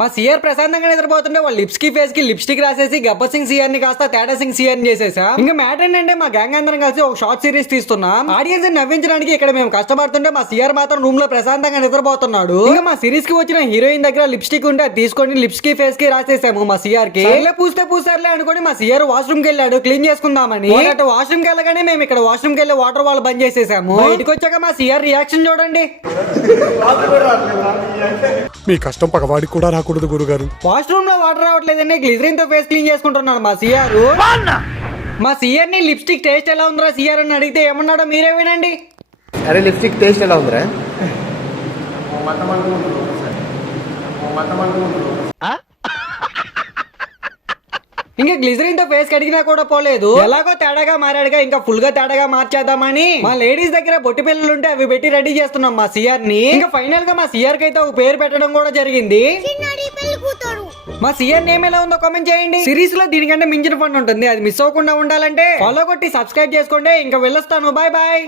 మా సీఆర్ ప్రశాంతంగా నిద్రపోతుంటే వాళ్ళ లిప్స్ కి ఫేస్ కి లిప్స్టిక్ రాసేసి గబ్బర్ సింగ్ సీఆర్ ని కాస్త తేడా సింగ్ సీఆర్ ని చేసేసా. ఇంకా మ్యాటర్ ఏంటంటే మా గ్యాంగ్ అందరం కలిసి ఒక షార్ట్ సిరీస్ తీస్తున్నాం. ఆడియన్స్ నవ్వించడానికి ఇక్కడ మేము కష్టపడుతుంటే మా సీఆర్ మాత్రం రూమ్ లో ప్రశాంతంగా నిద్రపోతున్నాడు. ఇంకా మా సిరీస్ కి వచ్చిన హీరోయిన్ దగ్గర లిప్స్టిక్ ఉంటే అది తీసుకొని లిప్స్ కి ఫేస్ కి రాసేసాము మా సీఆర్ కి. పూస్తారులే అనుకోని మా సీఆర్ వాష్రూమ్ కి వెళ్ళాడు క్లీన్ చేసుకుందామని. వాష్రూమ్ కి వెళ్ళగానే మేము ఇక్కడ వాష్రూమ్ కి వెళ్ళి వాటర్ వాల్ బంద్ చేసేసాము. బయటకు వచ్చాక మా సీఆర్ రియాక్షన్ చూడండి. మీ కష్టం పగవాడికి కూడా రాకూడదు గురుగారు. వాష్రూమ్ లో వాటర్ రావట్లేదండి, గ్లిజరిన్ తో ఫేస్ క్లీన్ చేసుకుంటున్నాడు మా సీఆర్. మా సీఆర్ ని లిప్స్టిక్ టేస్ట్ ఎలా ఉందిరా సీఆర్ అని అడిగితే ఏమన్నాడో మీరే వినండి. అరే లిప్స్టిక్ టేస్ట్ ఎలా ఉందిరా? ఇంకా గ్లిజరిన్ తో ఫేస్ కడిగినా కూడా పోలేదు, ఎలాగో తేడాగా మారాడుగా ఇంకా ఫుల్ గా తేడాగా మార్చేద్దామని మా లేడీస్ దగ్గర బొట్టి పిల్లలు ఉంటే అవి పెట్టి రెడీ చేస్తున్నాం మా సీఆర్ ని. ఇంకా ఫైనల్ గా మా సీఆర్ కి అయితే ఒక పేరు పెట్టడం కూడా జరిగింది. మా సీఆర్ నేమ్ ఎలా ఉందో కామెంట్ చేయండి. సిరీస్ లో దీనికంటే మించిన ఫన్ ఉంటుంది, అది మిస్ అవ్వకుండా ఉండాలంటే ఫాలో కొట్టి సబ్స్క్రైబ్ చేసుకోండి. ఇంకా వెళ్ళొస్తాను, బాయ్ బాయ్.